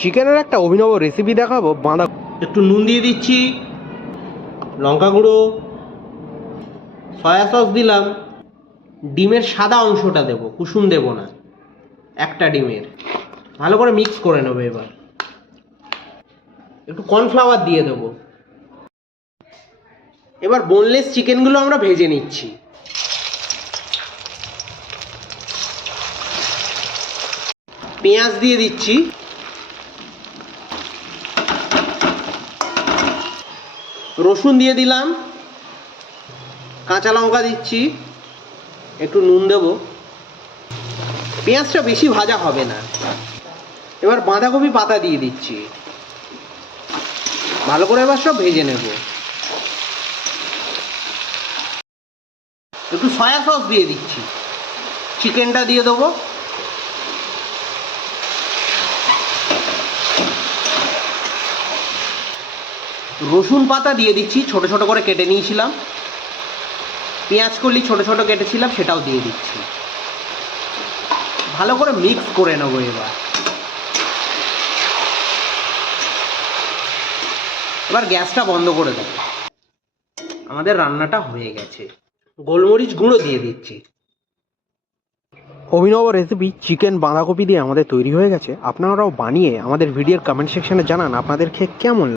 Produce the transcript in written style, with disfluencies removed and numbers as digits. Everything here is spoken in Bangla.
চিকেনের একটা অভিনব রেসিপি দেখাবো। একটু নুন দিয়ে দিচ্ছি, লঙ্কা গুঁড়ো, সয়া সস দিলাম, ডিমের সাদা অংশটা দেব, কুসুম দেব না, একটা ডিমের। ভালো করে মিক্স করে নেবো। এবার একটু কর্নফ্লাওয়ার দিয়ে দেবো। এবার বোনলেস চিকেনগুলো আমরা ভেজে নিচ্ছি। পেঁয়াজ দিয়ে দিচ্ছি, রসুন দিয়ে দিলাম, কাঁচা লঙ্কা দিচ্ছি, একটু নুন দেব। পেঁয়াজটা বেশি ভাজা হবে না। এবার বাঁধাকপি পাতা দিয়ে দিচ্ছি, ভালো করে এবার সব ভেজে নেব। একটু সয়া সস দিয়ে দিচ্ছি, চিকেনটা দিয়ে দেবো। রসুন পাতা দিয়ে দিচ্ছি, ছোট ছোট করে কেটে নিয়েছিলাম। পেঁয়াজ কলি ছোট ছোট কেটেছিলাম, সেটাও দিয়ে দিচ্ছি। ভালো করে মিক্স করে নেবো। এবার গ্যাসটা বন্ধ করে দেবো। আমাদের রান্নাটা হয়ে গেছে। গোলমরিচ গুঁড়ো দিয়ে দিচ্ছি। অভিনব রেসিপি চিকেন বাঁধাকপি দিয়ে আমাদের তৈরি হয়ে গেছে। আপনারাও বানিয়ে আমাদের ভিডিওর কমেন্ট সেকশনে জানান আপনাদের খেয়ে কেমন